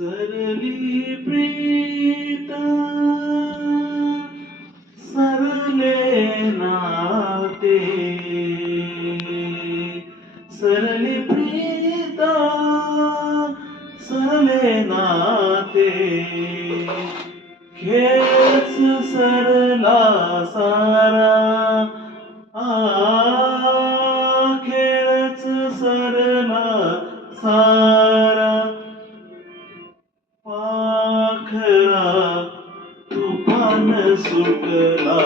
सरली प्रीत सरले नाते, सरली प्रीत सरले नाते, खेळच सरला सारा, खेळच सरला सारा, पाखरा तुफान सुटला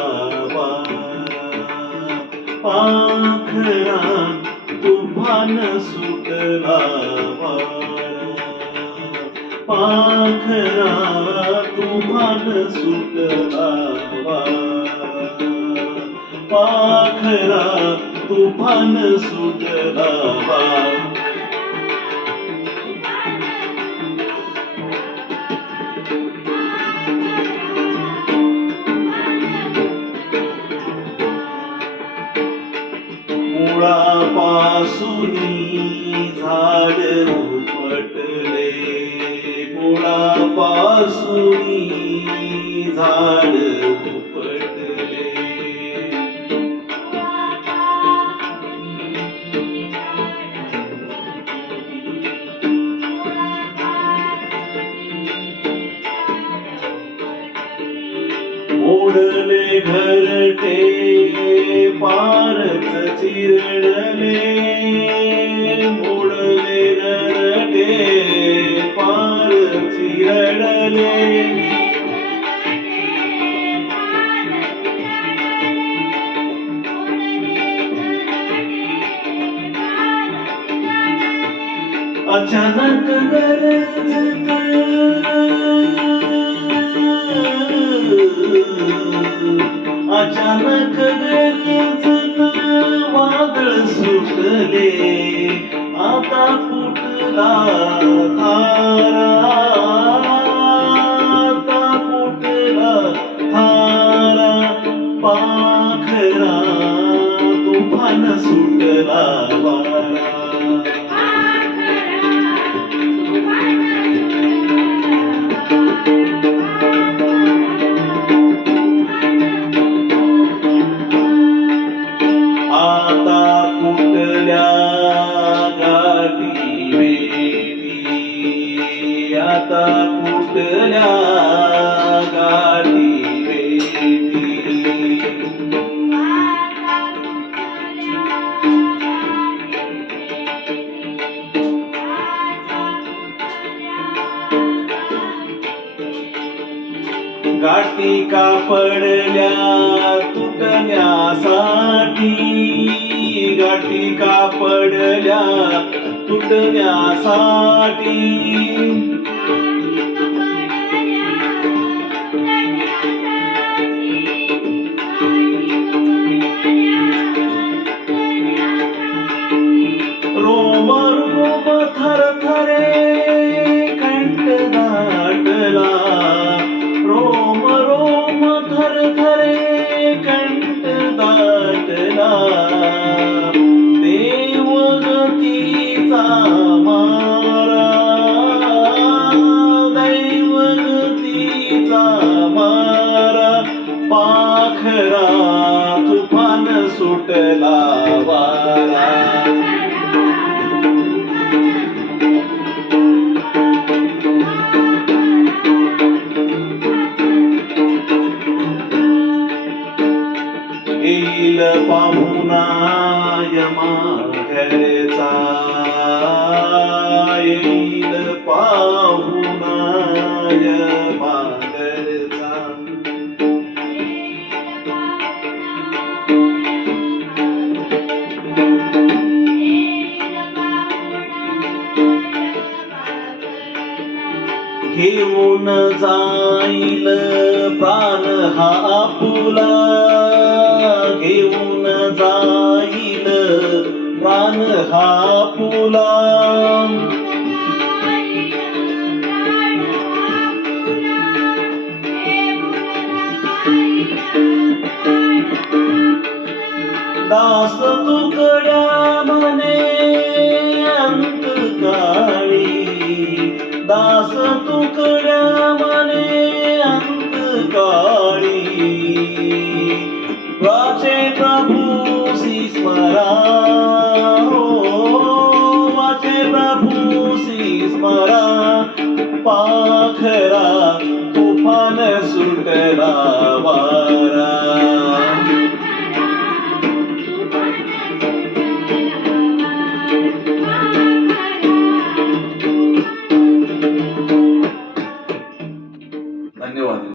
वारा, पाखरा तुफान सुटला वारा, पाखरा तुफान सुटला वारा, पाखरा तुफान सुटला वारा. मुळापासूनी झाड उपटले, मुळापासूनी झाड उपटले, मोडले घरटे पारच चिरडले, मोडले घरटे पार चिरडले, अचानक गरजत अचानक गरजत वादळ सुटले, आता फुटला तारा, आता फुटला तारा, पाखरा तुफान सुटला वारा, आता कुठल्या गाठी बेटी, गाठी का पडल्या तुटण्यासाठी, गाठी का पडल्या तुटण्यासाठी, रोम रोम थरथरे कंठ दाटला, रोम रोम थरथरे कंठ दाटला, देवगतीचा मारा, दैवगतीचा मारा, पाखरा तुफान सुटला वारा, येईल पाहुणा यमाघरचा, येईल पाहुणा यमाघरचा, घेऊन जाईल प्राण हा आपुला, घेऊन जाईल प्राण हा आपुला, दास तुकड्या म्हणे अंतकाळी, दास पाखरा तुफान सुटला